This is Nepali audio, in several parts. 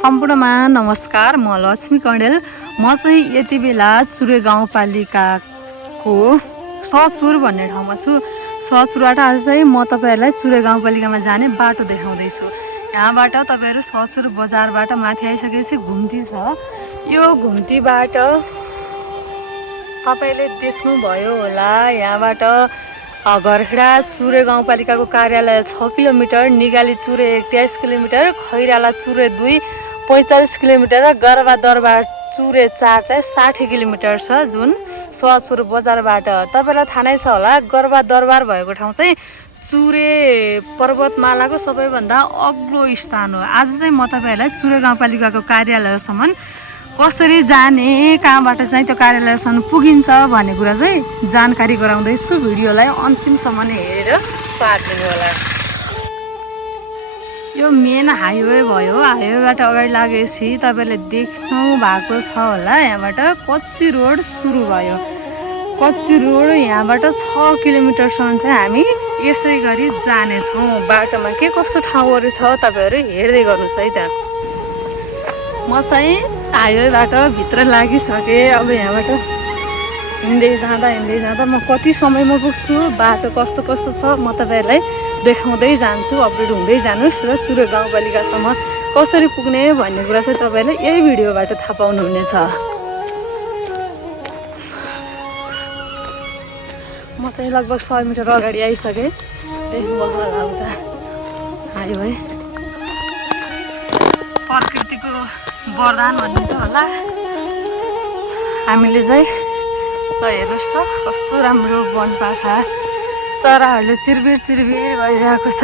सम्पूर्णमा नमस्कार। म लक्ष्मी कण्डेल। म चाहिँ यति बेला चुरे गाउँपालिकाको सहजपुर भन्ने ठाउँमा छु। सहजपुरबाट आज चाहिँ म तपाईहरुलाई चुरे गाउँपालिकामा जाने बाटो देखाउँदैछु। यहाँबाट तपाईहरु सहजपुर बजारबाट माथि आइसकेपछि घुम्ती छ। यो घुम्तीबाट तपाईले देख्नु भयो होला, यहाँबाट घरखेडा चुरे गाउँपालिकाको कार्यालय 6 kilometre, Nigali Chure 23 kilometre, Khairala Chure 2 45 kilometre र गरबा दरबार चुरे 4 चाहिँ 60 किलोमिटर छ, जुन सहजपुर बजारबाट। तपाईलाई थाहा नै छ होला, गरबा दरबार भएको ठाउँ चाहिँ चुरे पर्वतमालाको सबैभन्दा अग्लो स्थान हो। आज चाहिँ म तपाईहरुलाई चुरे गाउँपालिकाको कार्यालयसम्म कसरी जाने, कहाँबाट चाहिँ त्यो कार्यालयसम्म पुगिन्छ भन्ने कुरा चाहिँ जानकारी गराउँदैछु। भिडियोलाई अन्तिमसम्म हेरेर साथ दिनु होला। यो मेन हाइवे भयो। हाइवेबाट अगाडि लागेपछि तपाईले देख्नु भएको छ होला, यहाँबाट कच्ची रोड सुरु भयो। कच्ची रोड यहाँबाट 6 किलोमिटरसम्म चाहिँ हामी यसै गरी जानेछौँ। बाटोमा के कस्तो ठाउँहरू छ तपाईहरु हेर्दै गर्नुस् है त। म चाहिँ हाइवेबाट भित्र लागिसकेँ। अब यहाँबाट हिँड्दै जाँदा म कति समयमा पुग्छु, बाटो कस्तो कस्तो छ म तपाईहरुलाई देखाउँदै जान्छु। अपडेट हुँदै जानुस् र चुरे गाउँपालिकासम्म कसरी पुग्ने भन्ने कुरा चाहिँ तपाईहरुले यही भिडियोबाट थाहा पाउनुहुनेछ। म चाहिँ लगभग 100 मिटर अगाडि आइसकेँ। देख्नुभयो होला उता हाइवे। प्रकृतिको वरदान भनिन्छ होला। हामीले चाहिँ हेर्नुहोस् त कस्तो राम्रो वनपाखा, चराहरूले चिरबिर गरिरहेको छ।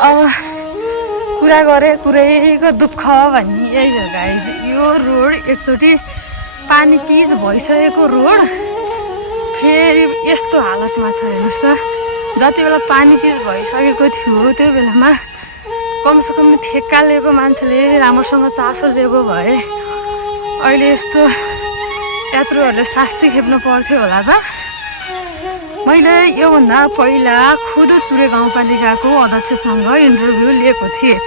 अब कुरा गरे कुरैको दुःख भन्ने यही हो गाइस। यो रोड एकचोटि पानी पिच भइसकेको रोड फेरि यस्तो हालतमा छ। हेर्नुहोस् त, जति बेला पानी पिच भइसकेको थियो त्यो बेलामा कमसेकम ठेक्का लिएको मान्छेले राम्रोसँग चासो लिएको भए अहिले यस्तो यात्रुहरूले शास्ति खेप्नु पर्थ्यो होला त। मैले योभन्दा पहिला खुद चुरे गाउँपालिकाको अध्यक्षसँग इन्टरभ्यू लिएको थिएँ।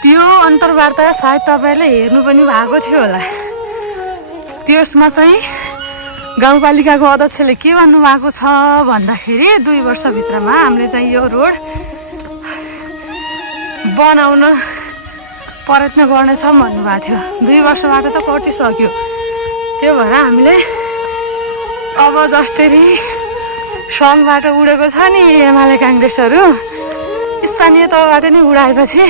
त्यो अन्तर्वार्ता सायद तपाईहरुले हेर्नु पनि भएको थियो होला। त्यसमा चाहिँ गाउँपालिकाको अध्यक्षले के भन्नुभएको छ भन्दाखेरि 2 वर्षभित्रमा हामीले चाहिँ यो रोड बनाउन प्रयत्न गर्नेछौँ भन्नुभएको थियो। 2 वर्षबाट त कटिसक्यो। त्यो भएर हामीले अब जसरी सङ्घबाट उडेको छ नि एमाले काङ्ग्रेसहरू, स्थानीय तहबाट नि उडाएपछि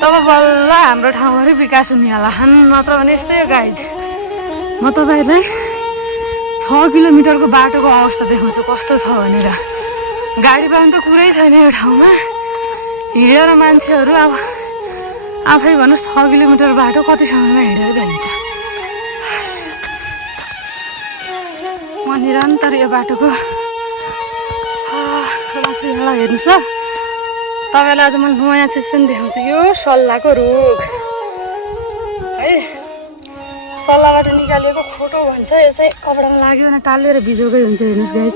तब बल्ल हाम्रो ठाउँहरू विकास हुने होला। नत्र भने यस्तै हो गाइज। म तपाईहरुलाई 6 किलोमिटरको बाटोको अवस्था देखाउँछु कस्तो छ भनेर। गाडी पाउनु त कुरै छैन यो ठाउँमा। हिँडेर मान्छेहरू अब आफै भन्नुहोस् 6 किलोमिटर बाटो कति समयमा हिँडेर जान्छ। म निरन्तर यो बाटोको यहाँलाई हेर्नुहोस् ल। तपाईँलाई आज म नयाँ चिज पनि देखाउँछु। यो सल्लाहको रुख है, सल्लाहबाट निकालिएको खोटो भन्छ। यो चाहिँ कपडामा लाग्यो भने टालेर भिजेकै हुन्छ। हेर्नुहोस् गाइस,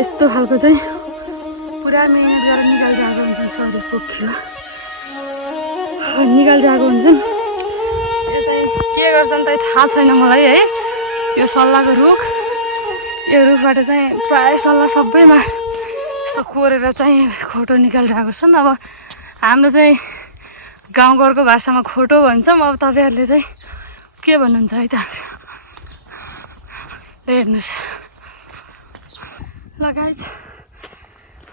यस्तो खालको चाहिँ पुरा मेहनत गरेर निकालिरहेको हुन्छन्। सरी पोख्यो, निकालिरहेको हुन्छन्। यो चाहिँ के गर्छन् त थाहा छैन मलाई है। यो सल्लाहको रुख, यो रुखबाट चाहिँ प्रायः सल्लाह सबैमा यस्तो कोरेर चाहिँ खोटो निकालिरहेको छन्। अब हाम्रो चाहिँ गाउँघरको भाषामा खोटो भन्छौँ। अब तपाईहरुले चाहिँ के भन्नुहुन्छ है त। हेर्नुहोस् ल गाइज,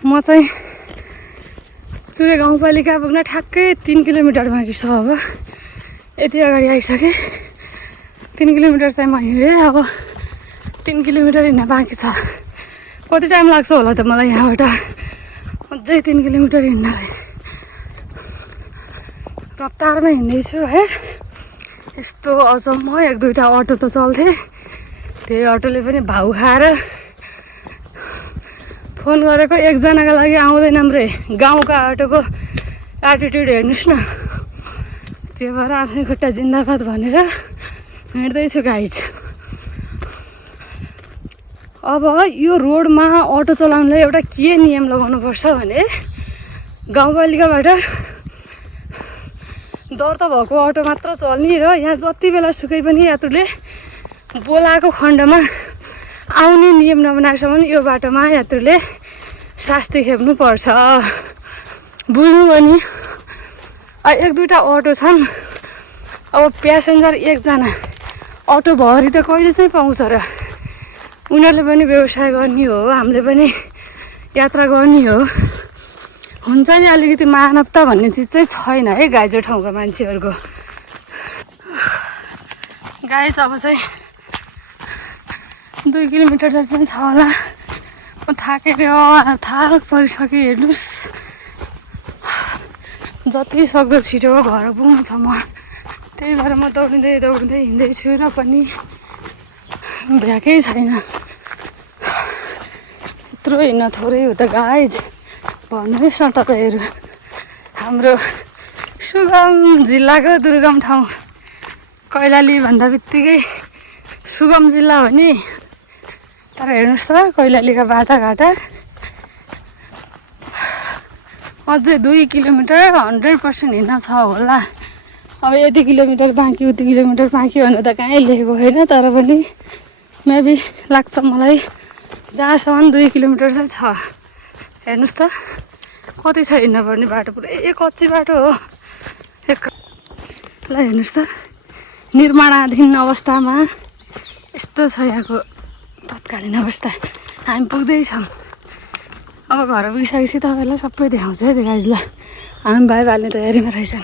म चाहिँ चुरे गाउँपालिका पुग्न ठ्याक्कै 3 किलोमिटर बाँकी छ। अब यति अगाडि आइसकेँ। 3 किलोमिटर चाहिँ म हिँडेँ। अब 3 किलोमिटर हिँड्न बाँकी छ। कति टाइम लाग्छ होला त मलाई यहाँबाट अझै 3 किलोमिटर हिँड्नलाई। रफ्तारमा हिँड्दैछु है। यस्तो अचम्म 1-2टा अटो त चल्थे। त्यही अटोले पनि भाउ खाएर फोन गरेको एकजनाको लागि आउँदैनौँ रे। गाउँका अटोको एटिट्युड हेर्नुहोस् न। त्यो भएर आफ्नै खुट्टा जिन्दाबाद भनेर हिँड्दैछु गाइज। अब यो रोडमा अटो चलाउनलाई एउटा के नियम लगाउनुपर्छ भने गाउँपालिकाबाट दर्ता भएको अटो मात्र चल्ने र यहाँ जति बेला सुकै पनि यात्रुले बोलाएको खण्डमा आउने नियम नबनाएसम्म यो बाटोमा यात्रुले शास्ति खेप्नुपर्छ। बुझ्नुभयो नि। एक दुईवटा अटो छन्, अब प्यासेन्जर एकजना अटो भरि त कहिले चाहिँ पाउँछ र। उनीहरूले पनि व्यवसाय गर्ने हो, हामीले पनि यात्रा गर्ने हो। हुन्छ नि अलिकति मानवता भन्ने चिज चाहिँ छैन है गाइजो ठाउँका मान्छेहरूको। गाइज अब चाहिँ 2 किलोमिटर जति चाहिँ छ होला। म थाकेर थाक परिसकेँ, हेर्नुहोस्। जति सक्दो छिटो घर पुग्नु छ म, त्यही भएर म दौडिँदै दौडिँदै हिँड्दैछु र पनि भ्याकै छैन। यत्रो हिँड्न थोरै हो त गाइज, भन्नुहोस् न तपाईँहरू। हाम्रो सुगम जिल्लाको दुर्गम ठाउँ कैलाली भन्दा बित्तिकै सुगम जिल्ला हो नि। तर हेर्नुहोस् त कैलालीका बाटाघाटा। अझै 2 किलोमिटर 100% हिँड्न छ होला। अब यति किलोमिटर बाँकी उति किलोमिटर बाँकी भनेर त कहीँ लेखेको होइन, तर पनि मेबी लाग्छ मलाई जहाँसम्म 2 किलोमिटर चाहिँ छ। हेर्नुहोस् त कति छ हिँड्नुपर्ने बाटो, पुरै कच्ची बाटो हो। ल हेर्नुहोस् त निर्माणाधीन अवस्थामा यस्तो छ यहाँको तत्कालीन अवस्था। हामी पुग्दैछौँ। अब घर पुगिसकेपछि तपाईँहरूलाई सबै देखाउँछु है गाइज। ल हामी भाइ बाल्ने तयारीमा रहेछौँ।